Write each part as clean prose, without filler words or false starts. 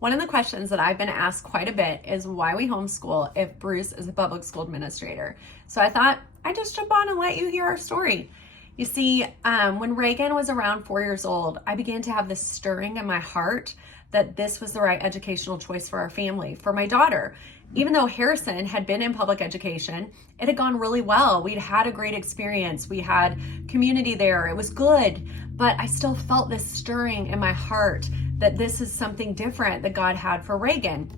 One of the questions that I've been asked quite a bit is why we homeschool if Bruce is a public school administrator. So I thought I'd just jump on and let you hear our story. You see, when Reagan was around 4 years old, I began to have this stirring in my heart that this was the right educational choice for our family, for my daughter. Even though Harrison had been in public education, it had gone really well. We'd had a great experience. We had community there. It was good, but I still felt this stirring in my heart that this is something different that God had for Reagan.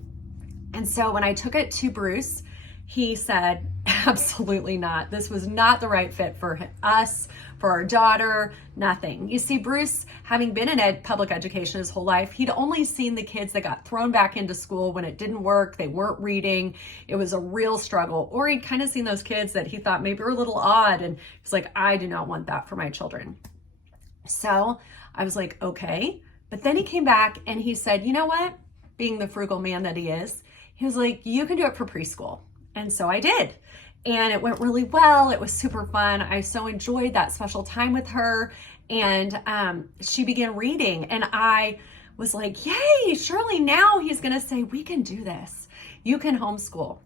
And so when I took it to Bruce, he said, absolutely not. This was not the right fit for us, for our daughter, nothing. You see, Bruce, having been in public education his whole life, he'd only seen the kids that got thrown back into school when it didn't work. They weren't reading. It was a real struggle. Or he'd kind of seen those kids that he thought maybe were a little odd. And he's like, I do not want that for my children. So I was like, okay. But then he came back and he said, you know what? Being the frugal man that he is, he was like, you can do it for preschool. And so I did. And it went really well. It was super fun. I so enjoyed that special time with her. And she began reading. And I was like, yay, surely now he's going to say, we can do this. You can homeschool.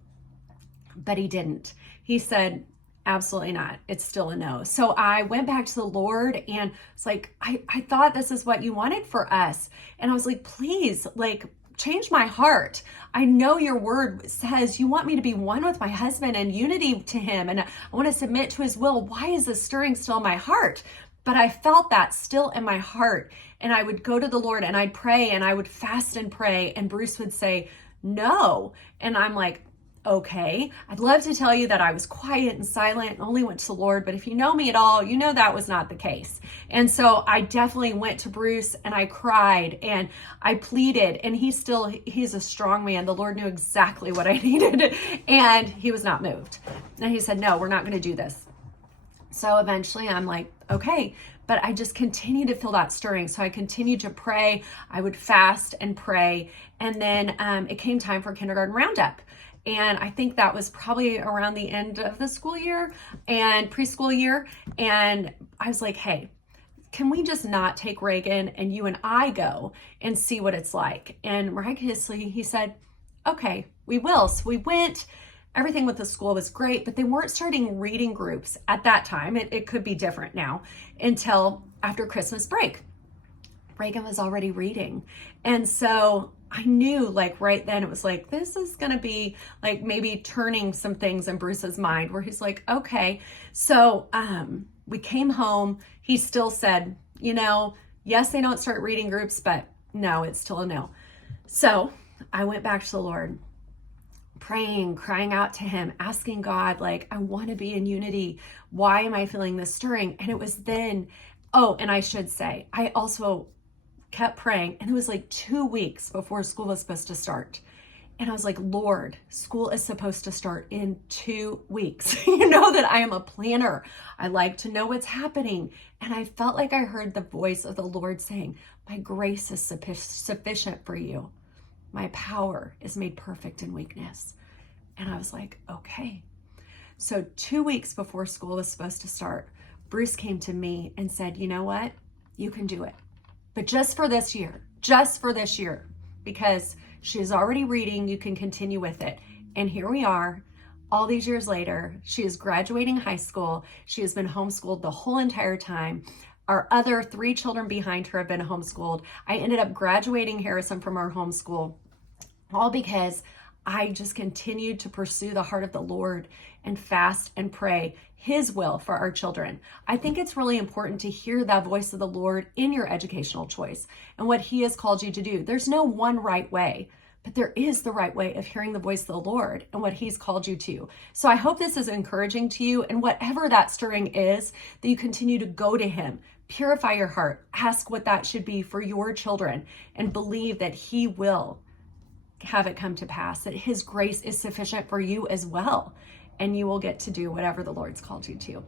But he didn't. He said, absolutely not. It's still a no. So I went back to the Lord and it's like, I thought this is what you wanted for us. And I was like, please, like, change my heart. I know your word says you want me to be one with my husband and unity to him. And I want to submit to his will. Why is this stirring still in my heart? But I felt that still in my heart. And I would go to the Lord and I'd pray and I would fast and pray. And Bruce would say, no. And I'm like, okay, I'd love to tell you that I was quiet and silent and only went to the Lord, but if you know me at all, you know that was not the case. And so I definitely went to Bruce and I cried and I pleaded, and he's a strong man. The Lord knew exactly what I needed and he was not moved. And he said, no, we're not going to do this. So eventually I'm like, okay, but I just continued to feel that stirring. So I continued to pray. I would fast and pray. And then it came time for kindergarten roundup. And I think that was probably around the end of the school year and preschool year. And I was like, hey, can we just not take Reagan and you and I go and see what it's like? And miraculously, he said, okay, we will. So we went. Everything with the school was great, but they weren't starting reading groups at that time. It could be different now until after Christmas break. Reagan was already reading. And so I knew like right then it was like, this is going to be like maybe turning some things in Bruce's mind where he's like, okay. So we came home. He still said, you know, yes, they don't start reading groups, but no, it's still a no. So I went back to the Lord, praying, crying out to him, asking God, like, I want to be in unity. Why am I feeling this stirring? And it was then, oh, and I should say, I also kept praying, and it was like 2 weeks before school was supposed to start. And I was like, Lord, school is supposed to start in 2 weeks. You know that I am a planner. I like to know what's happening. And I felt like I heard the voice of the Lord saying, my grace is sufficient for you. My power is made perfect in weakness. And I was like, okay. So 2 weeks before school was supposed to start, Bruce came to me and said, you know what? You can do it. But just for this year, because she is already reading, you can continue with it. And here we are, all these years later. She is graduating high school. She has been homeschooled the whole entire time. Our other 3 children behind her have been homeschooled. I ended up graduating Harrison from our homeschool, all because I just continued to pursue the heart of the Lord and fast and pray his will for our children. I think it's really important to hear that voice of the Lord in your educational choice and what he has called you to do. There's no one right way, but there is the right way of hearing the voice of the Lord and what he's called you to. So I hope this is encouraging to you, and whatever that stirring is, that you continue to go to him, purify your heart, ask what that should be for your children, and believe that he will have it come to pass, that his grace is sufficient for you as well, and you will get to do whatever the Lord's called you to.